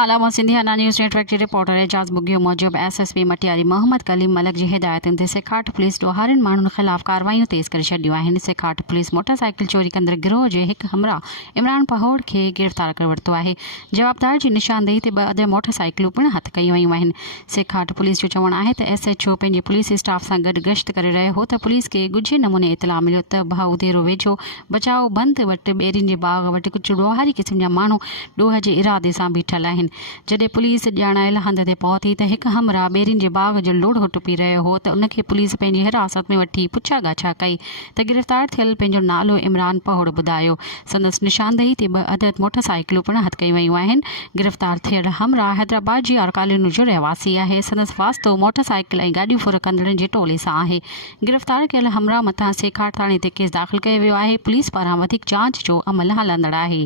हालामा सिंधी हना news network जे रिपोर्टर एजाज़ बुगियो मूजिब SSP मटियारी मोहम्मद कलीम मलक जी हिदायतुनि ते सेखाट पुलिस ॾोहारनि माण्हुनि ख़िलाफ़ कार्रवाइयूं तेज़ करे छॾियूं आहिनि। सेखाट पुलिस मोटरसाइकिल चोरी कंदड़ गिरोह जे हिकु हमराह इमरान पहोड़ खे गिरफ़्तार करे वरितो आहे। जवाबदार जी निशानदेही ते 2 अदर मोटरसाइकिलूं पिणु हथ कयूं वयूं आहिनि। सेखाट पुलिस जो चवणु आहे त SHO पंहिंजे पुलिस स्टाफ सां गॾु गश्त करे रहियो हो त पुलिस खे ॻुझे नमूने इतला मिलियो त भाउदेरो वेझो बचाव बंद वटि ॿेरियुनि जे बाग़ वटि कुझु ॾोहारी क़िस्म जा माण्हू ॾोह जे इरादे सां बीठल आहिनि। जॾहिं पुलिस ॼाणायल हंध ते पहुती त हिकु हमराह ॿेरियुनि जे बाग़ जो लोढ़ो टुपी रहियो हो त उनखे पुलिस पंहिंजी हिरासत में वठी पुछा ॻाछा कई त गिरफ़्तार थियल पंहिंजो नालो इमरान पहोड़ ॿुधायो। संदसि निशानदेही ते 2 अदद मोटरसाइकिलूं पिणु हथ कयूं वयूं आहिनि। गिरफ़्तार थियल हमराह हैदराबाद जी आर कॉलोनी जो रहवासी आहे। संदसि वास्तो मोटरसाइकिल ऐं गाॾियूं फुर कंदड़नि जे टोले सां आहे। गिरफ़्तार कयल हमराह मथां सेखाट थाणे ते केस दाख़िल कयो वियो आहे। पुलिस पारां वधीक जांच जो अमल हलंदड़ आहे।